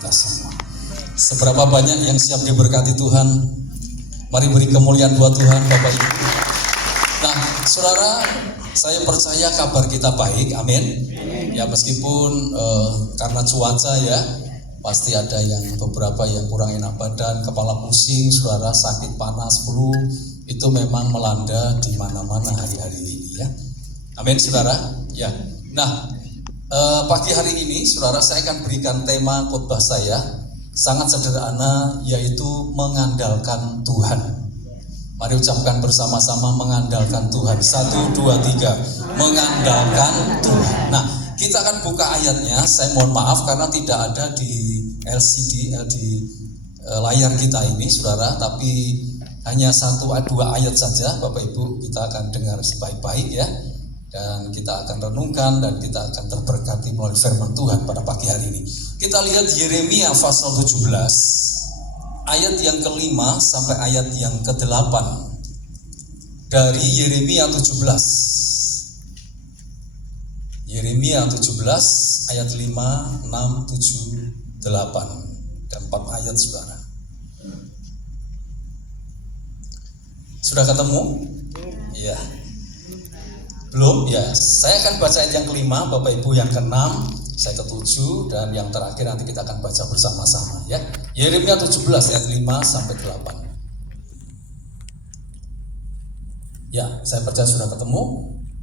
Kita semua. Seberapa banyak yang siap diberkati Tuhan? Mari beri kemuliaan buat Tuhan, Bapak Ibu. Nah, saudara, saya percaya kabar kita baik, amin. Ya meskipun karena cuaca ya, pasti ada yang beberapa yang kurang enak badan, kepala pusing, saudara, sakit panas, flu, itu memang melanda di mana-mana hari-hari ini ya. Amin, saudara. Ya. Nah, pagi hari ini, saudara, saya akan berikan tema khotbah saya sangat sederhana, yaitu mengandalkan Tuhan. Mari ucapkan bersama-sama, mengandalkan Tuhan. 1, 2, 3. Mengandalkan Tuhan. Nah, kita akan buka ayatnya. Saya mohon maaf karena tidak ada di LCD, di layar kita ini, saudara. Tapi hanya 1 atau 2 ayat saja, Bapak Ibu. Kita akan dengar sebaik-baik ya. Dan kita akan renungkan dan kita akan terberkati melalui firman Tuhan pada pagi hari ini. Kita lihat Yeremia pasal 17, ayat yang ke-5 sampai ayat yang ke-8. Dari Yeremia 17. Yeremia 17 ayat 5, 6, 7, 8. Dan 4 ayat, saudara. Sudah ketemu? Iya. Belum? Ya, saya akan baca ayat yang ke-5, Bapak Ibu yang ke-6, saya ke-7, dan yang terakhir nanti kita akan baca bersama-sama ya. Yeremia 17 ayat 5 sampai 8. Ya, saya percaya sudah ketemu.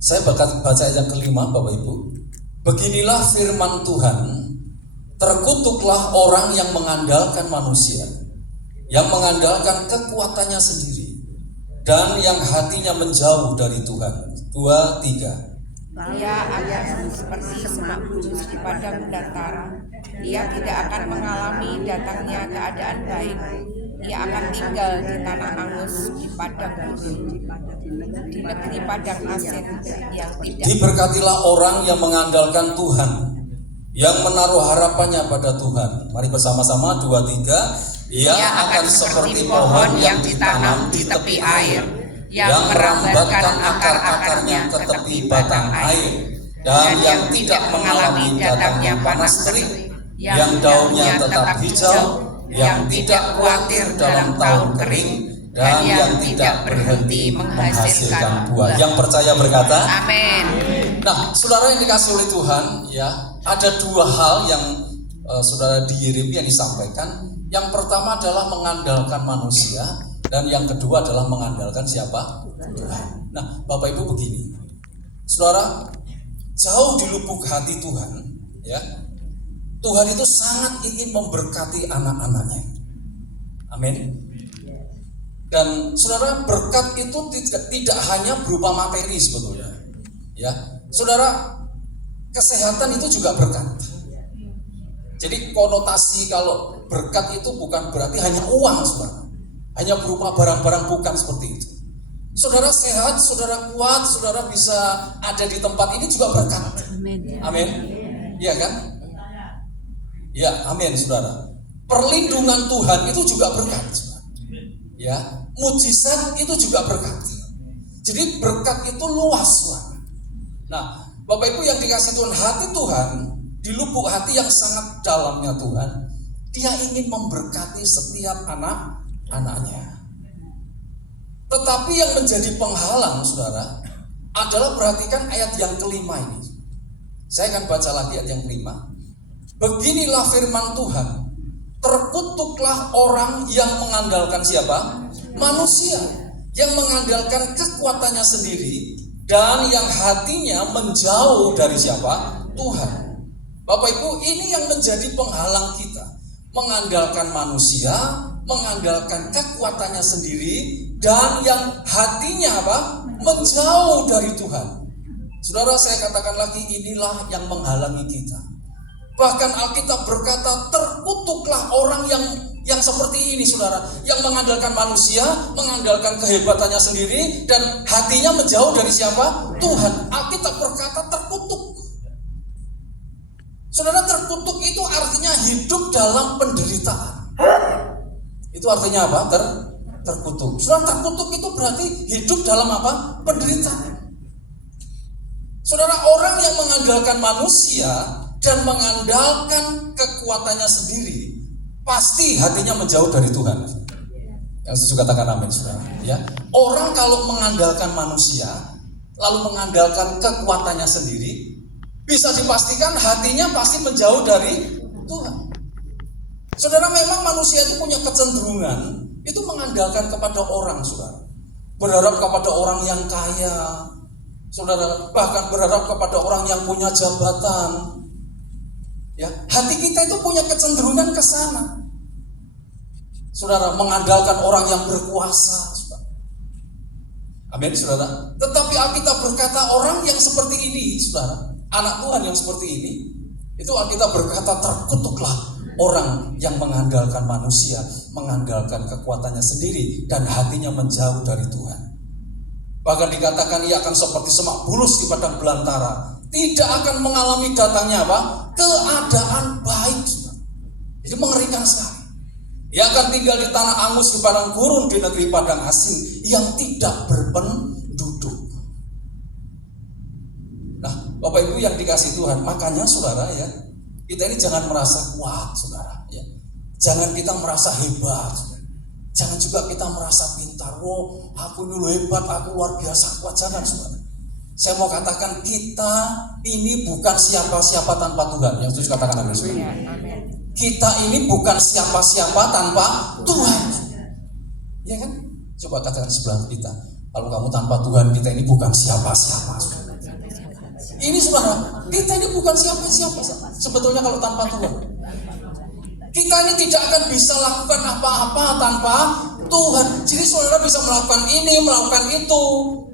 Saya bakal baca ayat yang ke-5, Bapak Ibu. Beginilah firman Tuhan, terkutuklah orang yang mengandalkan manusia, yang mengandalkan kekuatannya sendiri, dan yang hatinya menjauh dari Tuhan. 2, 3. Ia akan seperti semak bulus di padang dataran. Ia tidak akan mengalami datangnya keadaan baik. Ia akan tinggal di tanah angus, di padang gurun, di negeri padang asin yang tidak. Diberkatilah orang yang mengandalkan Tuhan, yang menaruh harapannya pada Tuhan. Mari bersama-sama, 2, 3. Ia akan seperti pohon yang ditanam di tepi air, yang merambatkan akar-akarnya ke tepi batang air, dan yang tidak mengalami datangnya panas terik, yang daunnya tetap hijau, yang tidak khawatir dalam tahun kering, dan yang tidak berhenti menghasilkan buah. Yang percaya berkata, amin. Nah, saudara yang dikasih oleh Tuhan, ya, ada 2 hal yang saudara di Yeremia disampaikan. Yang pertama adalah mengandalkan manusia, dan yang kedua adalah mengandalkan siapa? Tuhan. Nah, Bapak Ibu begini, saudara, jauh di lubuk hati Tuhan, ya, Tuhan itu sangat ingin memberkati anak-anaknya. Amin. Dan saudara, berkat itu tidak hanya berupa materi sebetulnya, ya, saudara, kesehatan itu juga berkat. Jadi konotasi kalau berkat itu bukan berarti hanya uang, saudara. Hanya berupa barang-barang, bukan seperti itu. Saudara sehat, saudara kuat, saudara bisa ada di tempat ini juga berkat. Amin. Iya kan? Ya, amin, saudara. Perlindungan Tuhan itu juga berkat, saudara. Ya, mujizat itu juga berkat. Jadi berkat itu luas, saudara. Nah, Bapak Ibu yang dikasih Tuhan, hati Tuhan, di lubuk hati yang sangat dalamnya Tuhan, Dia ingin memberkati setiap anak-anaknya. Tetapi yang menjadi penghalang, saudara, adalah perhatikan ayat yang ke-5 ini. Saya akan baca lagi ayat yang ke-5. Beginilah firman Tuhan, terkutuklah orang yang mengandalkan siapa? Manusia, yang mengandalkan kekuatannya sendiri, dan yang hatinya menjauh dari siapa? Tuhan. Bapak Ibu, ini yang menjadi penghalang kita. Mengandalkan manusia, mengandalkan kekuatannya sendiri, dan yang hatinya apa? Menjauh dari Tuhan. Saudara, saya katakan lagi, inilah yang menghalangi kita. Bahkan Alkitab berkata, terkutuklah orang yang seperti ini, saudara, yang mengandalkan manusia, mengandalkan kehebatannya sendiri, dan hatinya menjauh dari siapa? Tuhan. Alkitab berkata terkutuk. Saudara, terkutuk itu artinya hidup dalam penderitaan. Itu artinya apa? Terkutuk. Saudara, terkutuk itu berarti hidup dalam apa? Penderitaan. Saudara, orang yang mengandalkan manusia dan mengandalkan kekuatannya sendiri, pasti hatinya menjauh dari Tuhan. Yang setuju katakan amin, saudara. Ya, orang kalau mengandalkan manusia, lalu mengandalkan kekuatannya sendiri, bisa dipastikan hatinya pasti menjauh dari Tuhan. Saudara, memang manusia itu punya kecenderungan itu mengandalkan kepada orang, saudara. Berharap kepada orang yang kaya, saudara, bahkan berharap kepada orang yang punya jabatan. Ya, hati kita itu punya kecenderungan ke sana. Saudara, mengandalkan orang yang berkuasa, saudara. Amin, saudara. Tetapi Alkitab berkata orang yang seperti ini, saudara, anak Tuhan yang seperti ini, itu Alkitab berkata terkutuklah orang yang mengandalkan manusia, mengandalkan kekuatannya sendiri, dan hatinya menjauh dari Tuhan. Bahkan dikatakan ia akan seperti semak bulus di padang belantara, tidak akan mengalami datangnya apa? Keadaan baik. Jadi mengerikan sekali. Ia akan tinggal di tanah angus, di padang gurun, di negeri padang asing yang tidak berpenduduk. Nah, Bapak Ibu yang dikasih Tuhan, makanya saudara ya, kita ini jangan merasa kuat, saudara. Ya. Jangan kita merasa hebat. Saudara. Jangan juga kita merasa pintar. Wow, aku ini lo hebat, aku luar biasa kuat. Jangan, saudara. Saya mau katakan kita ini bukan siapa-siapa tanpa Tuhan. Yang setuju katakan amin, saudara. Kita ini bukan siapa-siapa tanpa Tuhan. Ya kan? Coba katakan sebelah kita. Kalau kamu tanpa Tuhan, kita ini bukan siapa-siapa, saudara. Ini saudara, kita ini bukan siapa-siapa sebetulnya kalau tanpa Tuhan. Kita ini tidak akan bisa lakukan apa-apa tanpa Tuhan. Jadi saudara bisa melakukan ini, melakukan itu.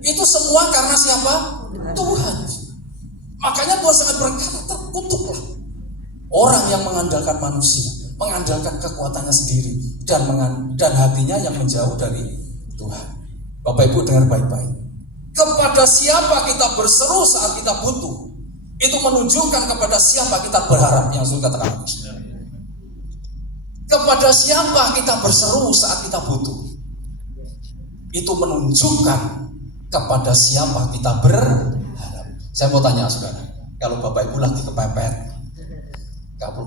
Itu semua karena siapa? Tuhan. Makanya Tuhan sangat berkata, terkutuklah orang yang mengandalkan manusia, mengandalkan kekuatannya sendiri, dan hatinya yang menjauh dari Tuhan. Bapak Ibu dengar baik-baik. Kepada siapa kita berseru saat kita butuh, itu menunjukkan kepada siapa kita berharap. Yang sudah katakan, kepada siapa kita berseru saat kita butuh, itu menunjukkan kepada siapa kita berharap. Saya mau tanya saudara, kalau Bapak Ibu lagi kepepet,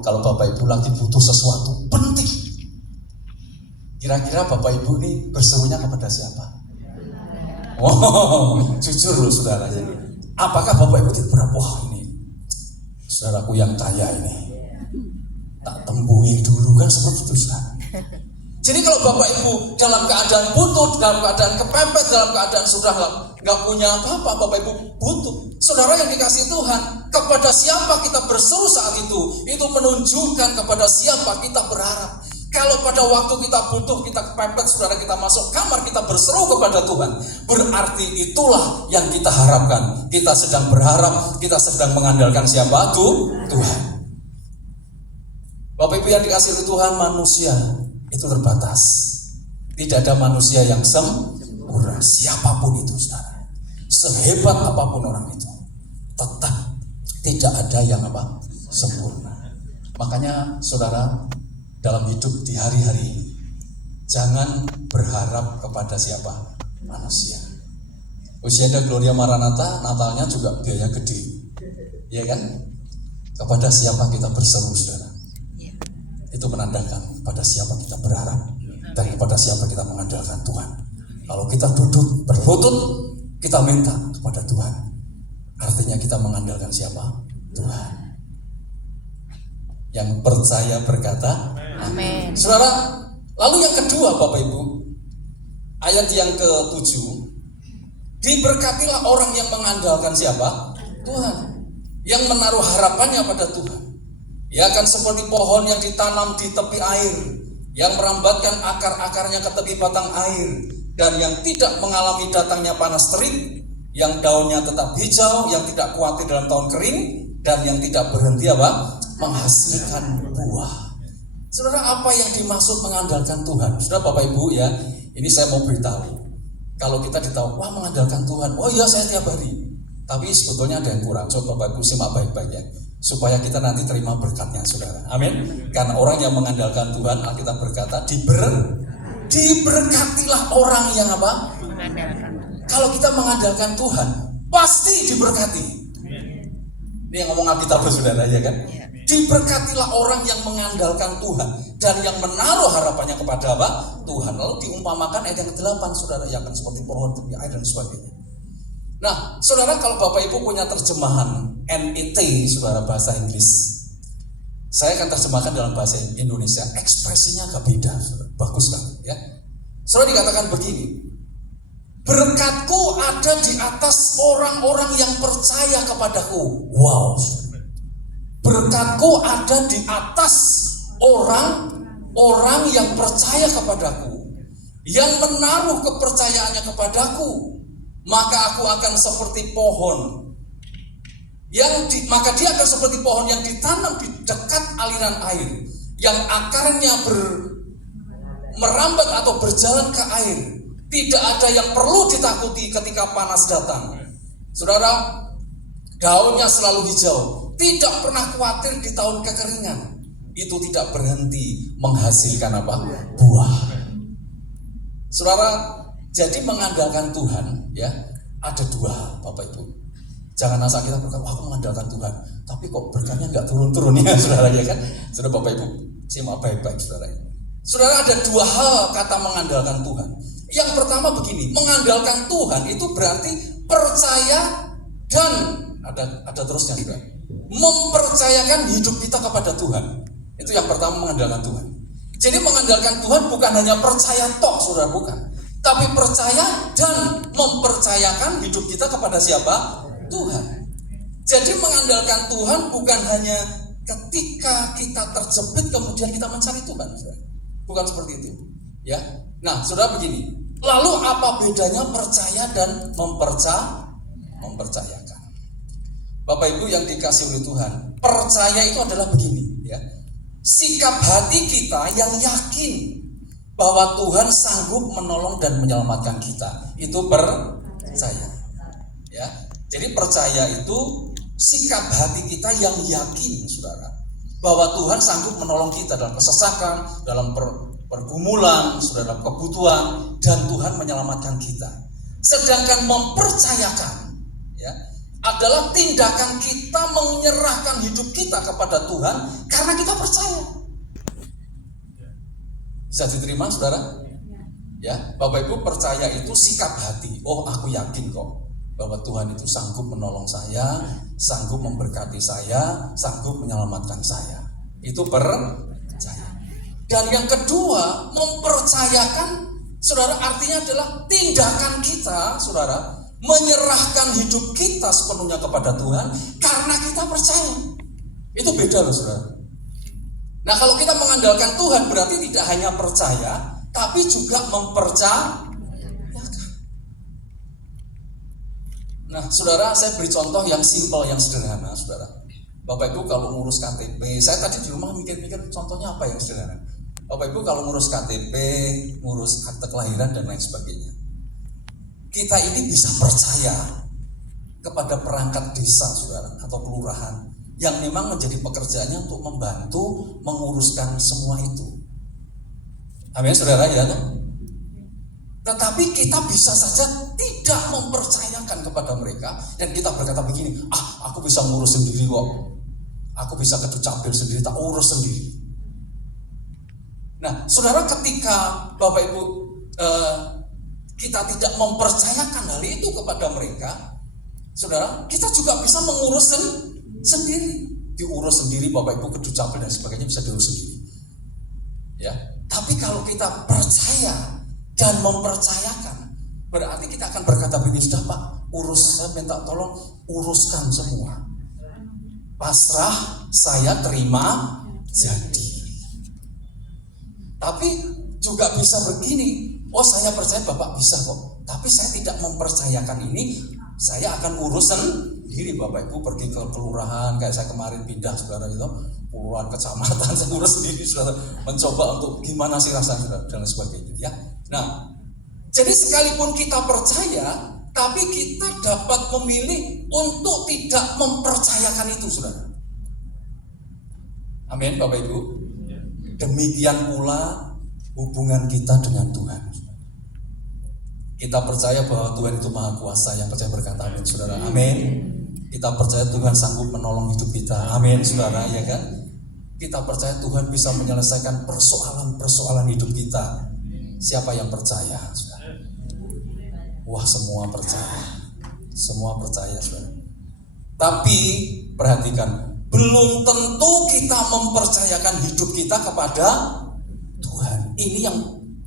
kalau Bapak Ibu lagi butuh sesuatu penting, kira-kira Bapak Ibu ini berserunya kepada siapa? Oh, jujur loh saudara. Apakah Bapak Ibu tidak berapa? Wah, ini saudaraku yang kaya ini, tak tembungi dulu kan seperti itu, saudara. Jadi kalau Bapak Ibu dalam keadaan butuh, dalam keadaan kepepet, dalam keadaan sudah nggak punya apa-apa, Bapak Ibu butuh. Saudara yang dikasih Tuhan, kepada siapa kita berseru saat itu menunjukkan kepada siapa kita berharap. Kalau pada waktu kita butuh, kita kepepet, saudara, kita masuk kamar, kita berseru kepada Tuhan, berarti itulah yang kita harapkan. Kita sedang berharap, kita sedang mengandalkan siapa? Tuhan. Bapak Ibu yang dikasihi Tuhan, manusia itu terbatas. Tidak ada manusia yang sempurna, siapapun itu, saudara. Sehebat apapun orang itu, tetap tidak ada yang sempurna. Makanya saudara, dalam hidup di hari-hari ini, jangan berharap kepada siapa? Manusia. Usianya Gloria Maranatha, Natalnya juga biaya gede, ya kan? Kepada siapa kita berseru, saudara? Itu menandakan pada siapa kita berharap dan kepada siapa kita mengandalkan Tuhan. Kalau kita duduk berlutut, kita minta kepada Tuhan, artinya kita mengandalkan siapa? Tuhan. Yang percaya berkata amin. Saudara, lalu yang kedua Bapak Ibu, ayat yang ke-7, diberkatilah orang yang mengandalkan siapa? Tuhan. Yang menaruh harapannya pada Tuhan. Ia akan seperti pohon yang ditanam di tepi air, yang merambatkan akar-akarnya ke tepi batang air, dan yang tidak mengalami datangnya panas terik, yang daunnya tetap hijau, yang tidak khawatir dalam tahun kering, dan yang tidak berhenti menghasilkan buah. Saudara, apa yang dimaksud mengandalkan Tuhan? Saudara, Bapak Ibu ya, ini saya mau beritahu. Kalau kita ditahu, wah mengandalkan Tuhan, oh iya saya tiap hari. Tapi sebetulnya ada yang kurang. Coba Bapak Ibu simak baik-baik ya, supaya kita nanti terima berkatnya, saudara. Amin. Karena orang yang mengandalkan Tuhan, Alkitab berkata, diberkatilah orang yang Kalau kita mengandalkan Tuhan, pasti diberkati. Ini yang ngomong Alkitab saudara ya kan? Diberkatilah orang yang mengandalkan Tuhan dan yang menaruh harapannya kepada apa? Tuhan. Lalu diumpamakan ayat yang ke-8 saudara, yang akan seperti pohon tepi air dan sebagainya. Nah, saudara, kalau Bapak Ibu punya terjemahan NET, saudara, bahasa Inggris, saya akan terjemahkan dalam bahasa Indonesia. Ekspresinya agak beda, saudara. Bagus kan? Ya. Saudara, dikatakan begini, berkatku ada di atas orang-orang yang percaya kepadaku. Wow. Berkatku ada di atas orang-orang yang percaya kepadaku, yang menaruh kepercayaannya kepadaku. Maka aku akan seperti pohon maka dia akan seperti pohon yang ditanam di dekat aliran air, yang akarnya merambat atau berjalan ke air. Tidak ada yang perlu ditakuti ketika panas datang. Saudara, daunnya selalu hijau, tidak pernah khawatir di tahun kekeringan. Itu tidak berhenti menghasilkan apa? Buah. Saudara, jadi mengandalkan Tuhan ya, ada dua Bapak Ibu. Jangan asal kita berkata, aku mengandalkan Tuhan, tapi kok berkatnya nggak turun-turun ya saudara ya kan? Saudara Bapak Ibu, simak baik-baik saudara. Saudara, ada dua hal kata mengandalkan Tuhan. Yang pertama begini, mengandalkan Tuhan itu berarti percaya dan ada terusnya juga. Mempercayakan hidup kita kepada Tuhan. Itu yang pertama, mengandalkan Tuhan. Jadi mengandalkan Tuhan bukan hanya percaya tok saudara, bukan. Tapi percaya dan mempercayakan hidup kita kepada siapa? Tuhan. Jadi mengandalkan Tuhan bukan hanya ketika kita terjepit kemudian kita mencari Tuhan. Bukan seperti itu. Ya. Nah, saudara begini. Lalu apa bedanya percaya dan mempercayakan? Bapak Ibu yang dikasih oleh Tuhan, percaya itu adalah begini, ya. Sikap hati kita yang yakin bahwa Tuhan sanggup menolong dan menyelamatkan kita. Itu percaya. Ya. Jadi percaya itu sikap hati kita yang yakin, saudara, bahwa Tuhan sanggup menolong kita dalam kesesakan, dalam pergumulan, saudara, kebutuhan, dan Tuhan menyelamatkan kita. Sedangkan mempercayakan, ya, adalah tindakan kita menyerahkan hidup kita kepada Tuhan karena kita percaya. Bisa diterima, saudara? Ya, Bapak Ibu, percaya itu sikap hati. Oh, aku yakin kok bahwa Tuhan itu sanggup menolong saya, sanggup memberkati saya, sanggup menyelamatkan saya. Itu percaya. Dan yang kedua, mempercayakan, saudara, artinya adalah tindakan kita, saudara, menyerahkan hidup kita sepenuhnya kepada Tuhan karena kita percaya. Itu beda loh, saudara. Nah, kalau kita mengandalkan Tuhan berarti tidak hanya percaya, tapi juga mempercayakan. Nah, saudara, saya beri contoh yang simpel, yang sederhana, saudara. Bapak Ibu kalau ngurus KTP, saya tadi di rumah mikir-mikir contohnya apa yang sederhana. Bapak Ibu kalau ngurus KTP, ngurus akte kelahiran dan lain sebagainya, kita ini bisa percaya kepada perangkat desa, saudara, atau kelurahan yang memang menjadi pekerjaannya untuk membantu menguruskan semua itu. Amin, saudara, ya kan? Tetapi kita bisa saja tidak mempercayakan kepada mereka dan kita berkata begini, aku bisa ngurus sendiri kok, aku bisa ke Dukcapil sendiri, tak urus sendiri. Nah, saudara, ketika Bapak Ibu kita tidak mempercayakan hal itu kepada mereka, saudara, kita juga bisa mengurus sendiri, diurus sendiri. Bapak Ibu ke Dukcapil dan sebagainya bisa diurus sendiri. Ya, tapi kalau kita percaya dan mempercayakan, berarti kita akan berkata begini, sudah Pak, saya minta tolong uruskan semua. Pasrah, saya terima jadi. Tapi juga bisa begini, saya percaya Bapak bisa kok, tapi saya tidak mempercayakan ini, saya akan urus sendiri. Bapak Ibu pergi ke kelurahan, kayak saya kemarin pindah, saudara, itu puluhan kecamatan, saya urus sendiri, saudara, mencoba untuk gimana sih rasanya dan sebagainya, ya. Nah, jadi sekalipun kita percaya, tapi kita dapat memilih untuk tidak mempercayakan itu, saudara. Amin, Bapak Ibu. Demikian pula hubungan kita dengan Tuhan. Kita percaya bahwa Tuhan itu Maha Kuasa, yang percaya berkata amin, saudara. Amin. Kita percaya Tuhan sanggup menolong hidup kita. Amin, saudara, ya kan? Kita percaya Tuhan bisa menyelesaikan persoalan-persoalan hidup kita. Siapa yang percaya, saudara? Wah, semua percaya. Semua percaya, saudara. Tapi perhatikan, belum tentu kita mempercayakan hidup kita kepada Tuhan. Ini yang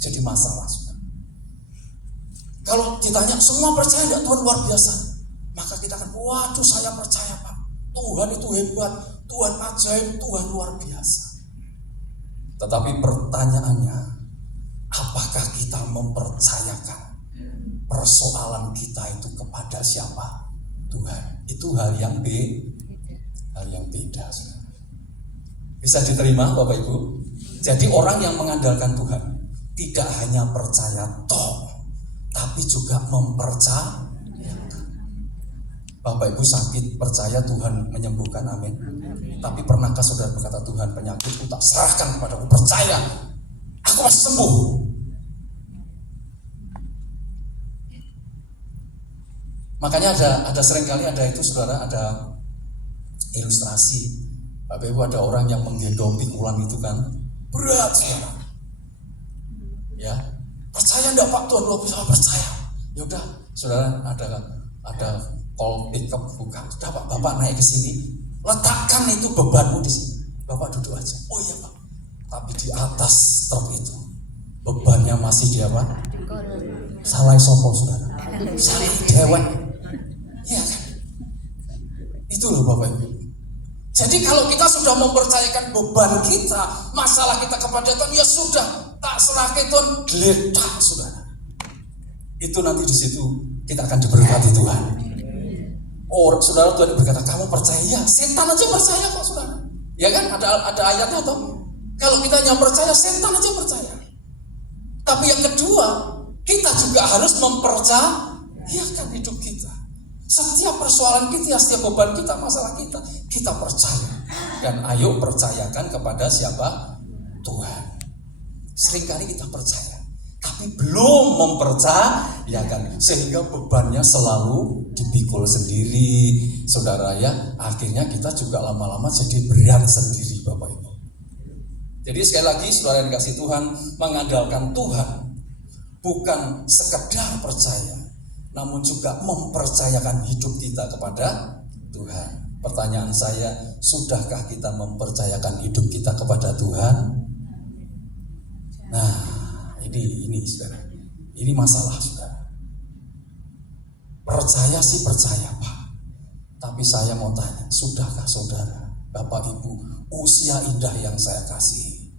jadi masalah, saudara. Kalau ditanya semua percaya enggak Tuhan luar biasa, maka kita akan, waduh saya percaya Pak, Tuhan itu hebat, Tuhan ajaib, Tuhan luar biasa. Tetapi pertanyaannya, apakah kita mempercayakan persoalan kita itu kepada siapa? Tuhan. Itu hal yang beda. Bisa diterima Bapak Ibu? Jadi orang yang mengandalkan Tuhan tidak hanya percaya toh, tapi juga mempercayakan. Bapak Ibu sakit, percaya Tuhan menyembuhkan, amin. Tapi pernahkah saudara berkata, Tuhan penyakitku tak serahkan kepadamu, percaya aku masih sembuh? Makanya ada seringkali ada itu saudara, ada ilustrasi. Bapak Ibu, ada orang yang menggendong pikulan itu kan berat saudara. Ya, percaya enggak Pak Tuhan luar biasa? Percaya. Ya udah, saudara, ada call pickup bukan. Sudah Pak, Bapak naik ke sini, letakkan itu bebanmu di sini. Bapak duduk aja. Oh iya Pak. Tapi di atas truk itu bebannya masih di apa? Salah sopo saudara. Salah dewek. Iya kan? Itu loh Bapak Ibu. Jadi kalau kita sudah mempercayakan beban kita, masalah kita kepada Tuhan, ya sudah, tak serah ke Tuhan, geletak saudara. Itu nanti di situ kita akan diberkati Tuhan. Oh, saudara, Tuhan berkata, kamu percaya? Ya, setan aja percaya kok, saudara. Ya kan, ada ayatnya toh. Kalau kita hanya percaya, setan aja percaya. Tapi yang kedua, kita juga harus mempercayakan hidup kita. Setiap persoalan kita, setiap beban kita, masalah kita percaya. Dan ayo percayakan kepada siapa? Tuhan. Seringkali kita percaya, tapi belum mempercayakan, sehingga bebannya selalu dipikul sendiri, saudara ya. Akhirnya kita juga lama-lama jadi berat sendiri, Bapak Ibu. Jadi sekali lagi, saudara yang dikasih Tuhan, mengandalkan Tuhan bukan sekedar percaya, namun juga mempercayakan hidup kita kepada Tuhan. Pertanyaan saya, sudahkah kita mempercayakan hidup kita kepada Tuhan? Nah, ini saudara, ini masalah saudara. Percaya sih percaya Pak, tapi saya mau tanya, sudahkah saudara, Bapak Ibu, usia indah yang saya kasih,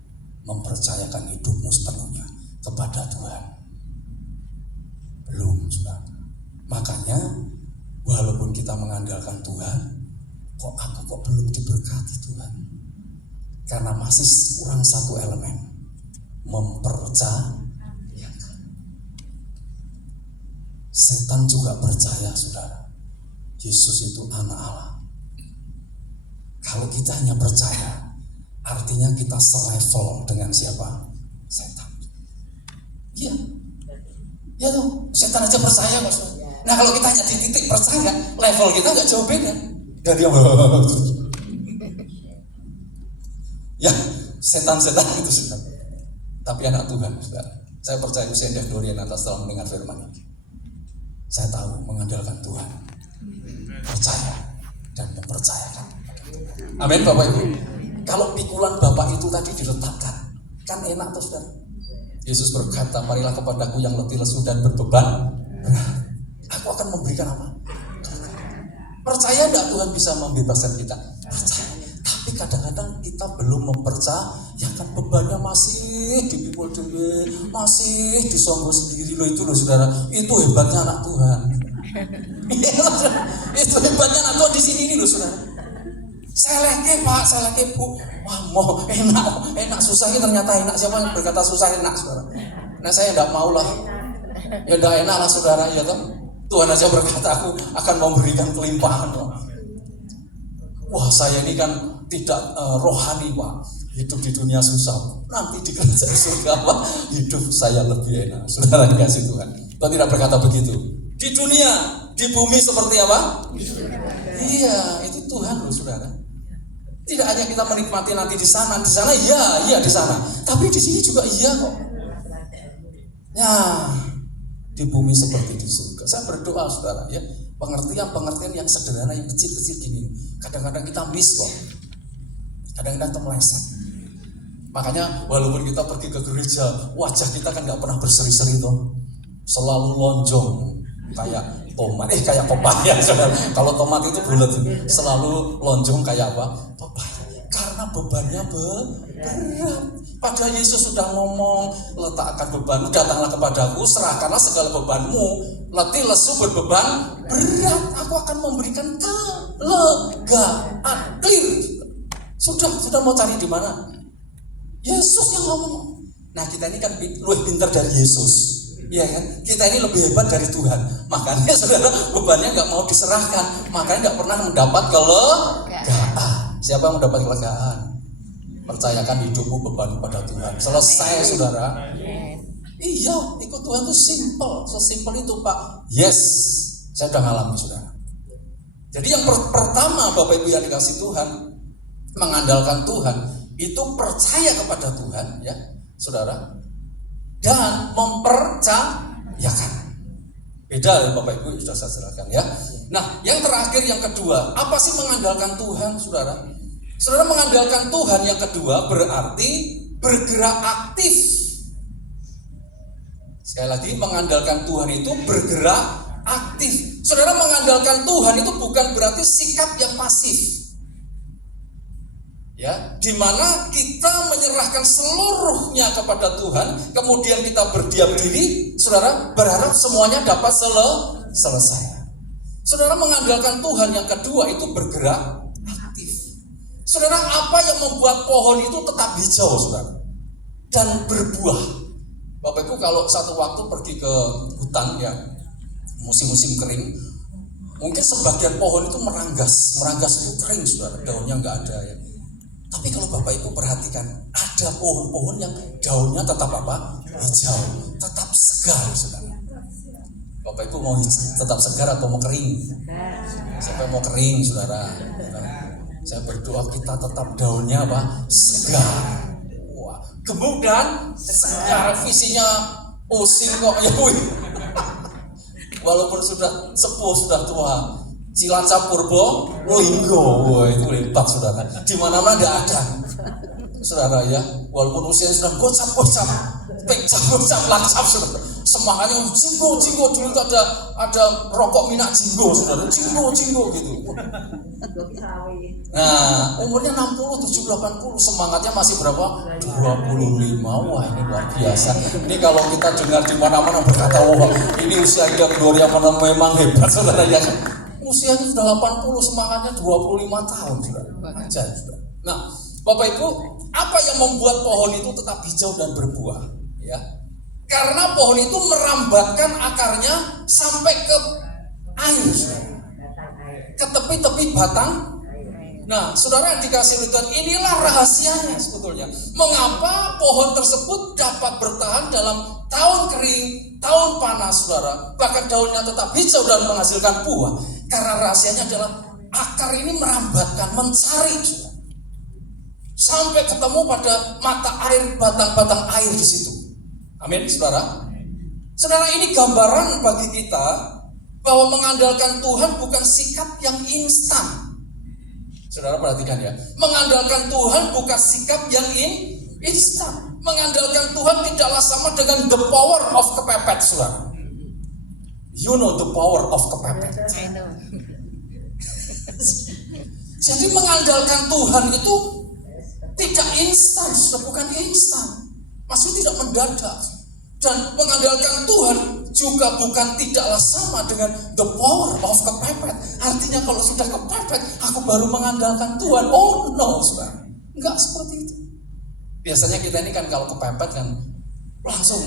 mempercayakan hidupmu sepenuhnya kepada Tuhan? Belum saudara. Makanya walaupun kita mengandalkan Tuhan, kok belum diberkati Tuhan? Karena masih kurang satu elemen, mempercayakan. Setan juga percaya saudara, Yesus itu anak Allah. Kalau kita hanya percaya, artinya kita selevel dengan siapa? Setan. Iya. Ya tuh, setan aja percaya maksudnya. Nah kalau kita hanya di titik percaya, level kita nggak jauh beda dari yang ya setan-setan itu sudah. Tapi anak Tuhan, saudara, saya percaya usia indah Dorian atas telah mendengar firman ini. Saya tahu mengandalkan Tuhan, percaya dan mempercayakan. Amin Bapak Ibu. Kalau pikulan Bapak itu tadi diletakkan, kan enak tuh saudara. Yesus berkata, marilah kepadaku yang letih lesu dan berbeban berat, aku akan memberikan apa? Percaya enggak Tuhan bisa membebaskan kita? Percaya. Tapi kadang-kadang kita belum mempercayakan, bebannya masih dipikul dulu, masih disonggo sendiri. Loh itu loh saudara, itu hebatnya anak Tuhan. Itu hebatnya anak Tuhan di sini loh saudara. Seleke Pak, seleke Bu. Wah mau enak susahnya ternyata enak. Siapa yang berkata susah enak saudara? Nah saya enggak mau lah. Ya enggak enak lah saudara, ya toh. Tuhan aja berkata aku akan memberikan kelimpahan. Wah saya ini kan tidak rohani Pak, hidup di dunia susah, nanti di kerajaan surga Pak, hidup saya lebih enak. Saudara dikasih Tuhan, Tuhan tidak berkata begitu. Di dunia, di bumi seperti apa? Iya, itu Tuhan loh saudara. Tidak hanya kita menikmati nanti di sana iya di sana, tapi di sini juga iya kok. Ya, di bumi seperti di surga. Saya berdoa saudara ya, pengertian yang sederhana, yang kecil-kecil gini. Kadang-kadang kita miss kok. Kadang-kadang kita meleset. Makanya walaupun kita pergi ke gereja, wajah kita kan nggak pernah berseri-seri toh, selalu lonjong kayak tomat, kayak pepaya. Kalau tomat itu bulat, selalu lonjong kayak apa? Pepaya. Karena bebannya berat. Padahal Yesus sudah ngomong, letakkan bebanmu, datanglah kepadaku, serahkanlah segala bebanmu, letih lesu berbeban berat, aku akan memberikan kelegaan. Clear. Sudah mau cari di mana? Yesus yang ngomong. Nah kita ini kan lebih pintar dari Yesus, iya kan? Kita ini lebih hebat dari Tuhan. Makanya saudara bebannya nggak mau diserahkan, makanya nggak pernah mendapat kelegaan. Siapa yang mendapat kelegaan? Percayakan hidupmu beban pada Tuhan. Selesai saudara. Iya, ikut Tuhan itu simple, sesimpel itu Pak. Yes, saya sudah ngalami saudara. Jadi yang pertama Bapak Ibu yang dikasih Tuhan, mengandalkan Tuhan itu percaya kepada Tuhan ya saudara, dan mempercayakan. Beda ya Bapak Ibu, sudah saya jelaskan ya. Nah yang terakhir, yang kedua, apa sih mengandalkan Tuhan saudara? Saudara, mengandalkan Tuhan yang kedua berarti bergerak aktif. Sekali lagi, mengandalkan Tuhan itu bergerak aktif. Saudara, mengandalkan Tuhan itu bukan berarti sikap yang pasif. Ya, di mana kita menyerahkan seluruhnya kepada Tuhan, kemudian kita berdiam diri, saudara, berharap semuanya dapat selesai. Saudara, mengandalkan Tuhan yang kedua itu bergerak aktif. Saudara, apa yang membuat pohon itu tetap hijau, saudara, dan berbuah? Bapak Ibu kalau satu waktu pergi ke hutan ya, musim-musim kering, mungkin sebagian pohon itu meranggas itu kering, saudara, daunnya nggak ada ya. Tapi kalau Bapak Ibu perhatikan, ada pohon-pohon yang daunnya tetap apa? Hijau, tetap segar, saudara. Bapak Ibu mau tetap segar atau mau kering? Siapa yang mau kering, saudara? Saya berdoa kita tetap daunnya apa? Segar. Wah, kemudian segar, visinya usil kok ya. Walaupun sudah sepuh, sudah tua. Cilacap Purbo Linggo, wah itu hebat saudara. Di mana-mana tidak ada, saudara ya. Walaupun usianya sudah gocap, lancap, saudara. Semangatnya jinggo dulu ada rokok minyak jinggo, saudara. Jinggo gitu. Nah umurnya 60, 70, 80, semangatnya masih berapa? 25. Wah ini luar biasa. Ini kalau kita dengar di mana-mana berkata, wah ini usia yang Gloria memang hebat, saudara ya. Usianya sudah 80, semangatnya 25 tahun, saudara. Ajaib, saudara. Nah, Bapak Ibu, apa yang membuat pohon itu tetap hijau dan berbuah? Ya, karena pohon itu merambatkan akarnya sampai ke air, saudara. Ke tepi-tepi batang. Nah, saudara yang dikasih Tuhan, inilah rahasianya sebetulnya. Mengapa pohon tersebut dapat bertahan dalam tahun kering, tahun panas, saudara. Bahkan daunnya tetap hijau dan menghasilkan buah. Karena rahasianya adalah akar ini merambatkan, mencari, saudara, sampai ketemu pada mata air, batang-batang air di situ. Amin, saudara. Saudara, ini gambaran bagi kita bahwa mengandalkan Tuhan bukan sikap yang instan. Saudara perhatikan ya, mengandalkan Tuhan bukan sikap yang instan. Mengandalkan Tuhan tidaklah sama dengan the power of kepepet, saudara. You know the power of kepepet. Jadi mengandalkan Tuhan itu tidak instan, sudah bukan instan. Maksudnya tidak mendadak. Dan mengandalkan Tuhan juga bukan tidaklah sama dengan the power of kepepet. Artinya kalau sudah kepepet, aku baru mengandalkan Tuhan. Oh no, saudara. Enggak seperti itu. Biasanya kita ini kan kalau kepepet kan langsung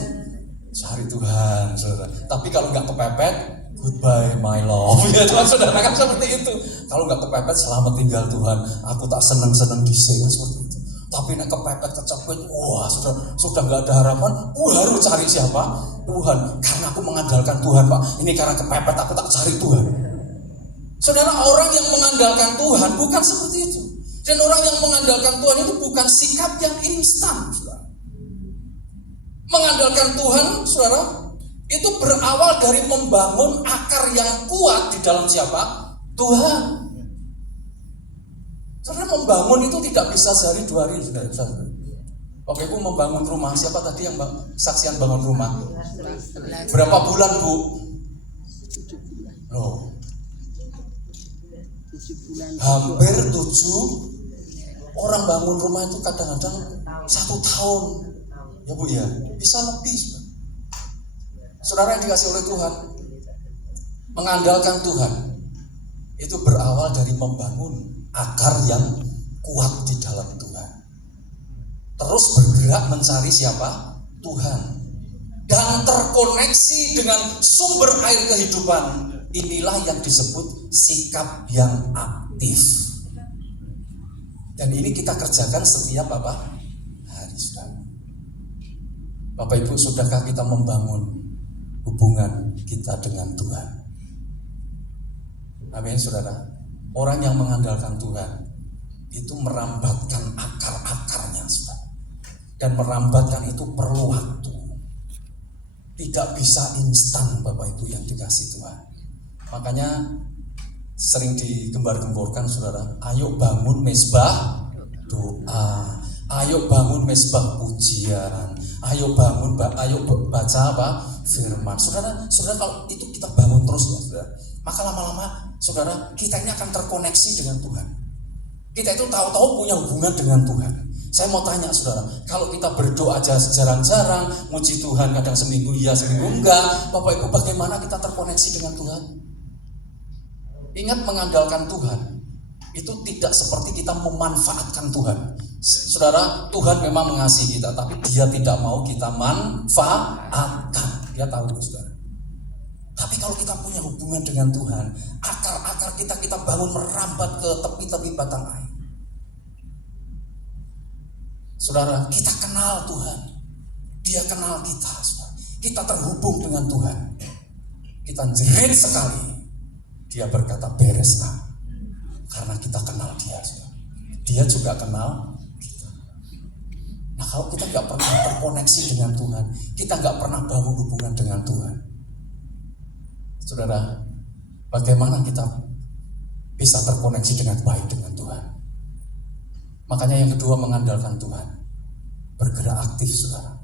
cari Tuhan, saudara. Tapi kalau nggak kepepet, goodbye my love. Ya Tuhan, saudara kan seperti itu. Kalau nggak kepepet, selamat tinggal Tuhan. Aku tak senang-senang disini, kan seperti itu. Tapi nak kepepet, kecepet, wah sudah nggak ada harapan. Baru cari siapa? Tuhan. Karena aku mengandalkan Tuhan, Pak. Ini karena kepepet aku tak cari Tuhan. Saudara, orang yang mengandalkan Tuhan bukan seperti itu. Dan orang yang mengandalkan Tuhan itu bukan sikap yang instan, saudara. Mengandalkan Tuhan, saudara, itu berawal dari membangun akar yang kuat di dalam siapa? Tuhan. Saudara, membangun itu tidak bisa sehari dua hari, saudara. Oke, Bu, membangun rumah. Siapa tadi yang saksian bangun rumah? Berapa bulan, Bu? Loh, hampir 7 orang bangun rumah itu kadang-kadang 1 tahun. Ya, Bu, ya, bisa lebih. Saudara yang dikasih oleh Tuhan, mengandalkan Tuhan itu berawal dari membangun akar yang kuat di dalam Tuhan. Terus bergerak mencari siapa? Tuhan. Dan terkoneksi dengan sumber air kehidupan. Inilah yang disebut sikap yang aktif. Dan ini kita kerjakan setiap hari, saudara. Bapak Ibu, sudahkah kita membangun hubungan kita dengan Tuhan? Amin, saudara. Orang yang mengandalkan Tuhan itu merambatkan akar-akarnya, saudara. Dan merambatkan itu perlu waktu. Tidak bisa instan, Bapak Ibu yang dikasih Tuhan. Makanya sering digembar-gemborkan, saudara, ayo bangun mezbah doa, ayo bangun mezbah pujian, ayo baca firman. Saudara, kalau itu kita bangun terus ya, saudara, maka lama-lama, saudara, kita ini akan terkoneksi dengan Tuhan. Kita itu tahu-tahu punya hubungan dengan Tuhan. Saya mau tanya, saudara, kalau kita berdoa aja jarang-jarang, muji Tuhan kadang seminggu iya, seminggu enggak, Bapak Ibu, bagaimana kita terkoneksi dengan Tuhan? Ingat, mengandalkan Tuhan itu tidak seperti kita memanfaatkan Tuhan. Saudara, Tuhan memang mengasihi kita, tapi Dia tidak mau kita manfaatkan. Dia tahu, saudara. Tapi kalau kita punya hubungan dengan Tuhan, akar-akar kita bangun merambat ke tepi-tepi batang air. Saudara, kita kenal Tuhan. Dia kenal kita, saudara. Kita terhubung dengan Tuhan. Kita jerit sekali. Dia berkata, beres lah. Karena kita kenal Dia, saudara. Dia juga kenal kita. Nah, kalau kita gak pernah terkoneksi dengan Tuhan, kita gak pernah bangun hubungan dengan Tuhan, saudara, bagaimana kita bisa terkoneksi dengan baik dengan Tuhan? Makanya yang kedua, mengandalkan Tuhan. Bergerak aktif, saudara.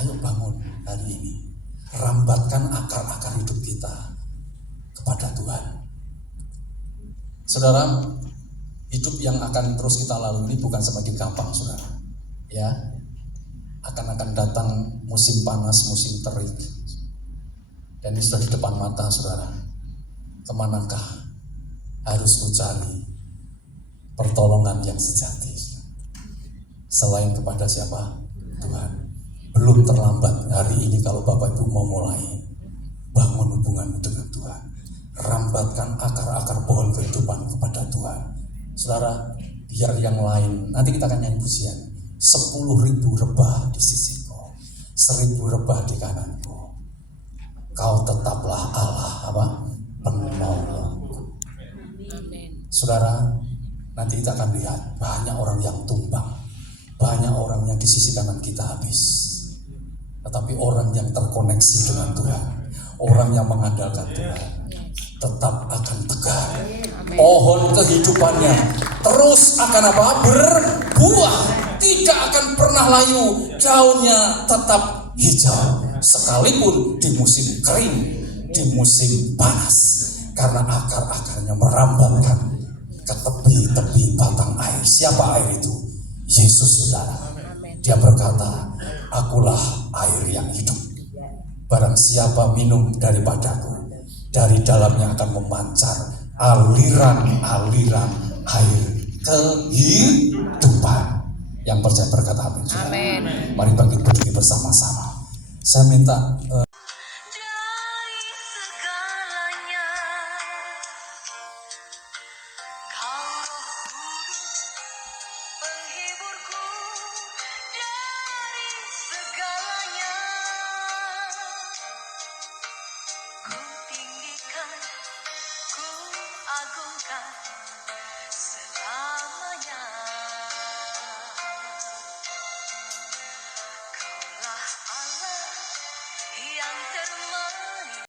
Ayo bangun hari ini. Rambatkan akar-akar hidup kita kepada Tuhan. Saudara, hidup yang akan terus kita lalui ini bukan semakin gampang, saudara. Ya, akan datang musim panas, musim terik. Dan ini sudah di depan mata, saudara. Kemanakah harus mencari pertolongan yang sejati? Selain kepada siapa? Tuhan. Belum terlambat hari ini kalau Bapak Ibu mau mulai bangun hubungan dengan Tuhan. Rambatkan akar-akar pohon kehidupan kepada Tuhan. Saudara, biar yang lain, nanti kita akan nyanyi pujian. 10.000 rebah di sisiku, 1.000 rebah di kananku. Kau tetaplah Allah, penolongku. Saudara, nanti kita akan lihat banyak orang yang tumbang, banyak orang yang di sisi kanan kita habis. Tetapi orang yang terkoneksi dengan Tuhan, orang yang mengandalkan Tuhan, tetap akan tegar. Pohon kehidupannya terus akan berbuah, tidak akan pernah layu, daunnya tetap hijau sekalipun di musim kering, di musim panas, karena akar-akarnya merambatkan ke tepi-tepi batang air. Siapa air itu? Yesus, saudara. Dia berkata, akulah air yang hidup. Barang siapa minum daripadaku, dari dalamnya akan memancar aliran-aliran air kehidupan. Yang percaya berkata amin. Amin. Mari bangkit berdiri bersama-sama. Saya minta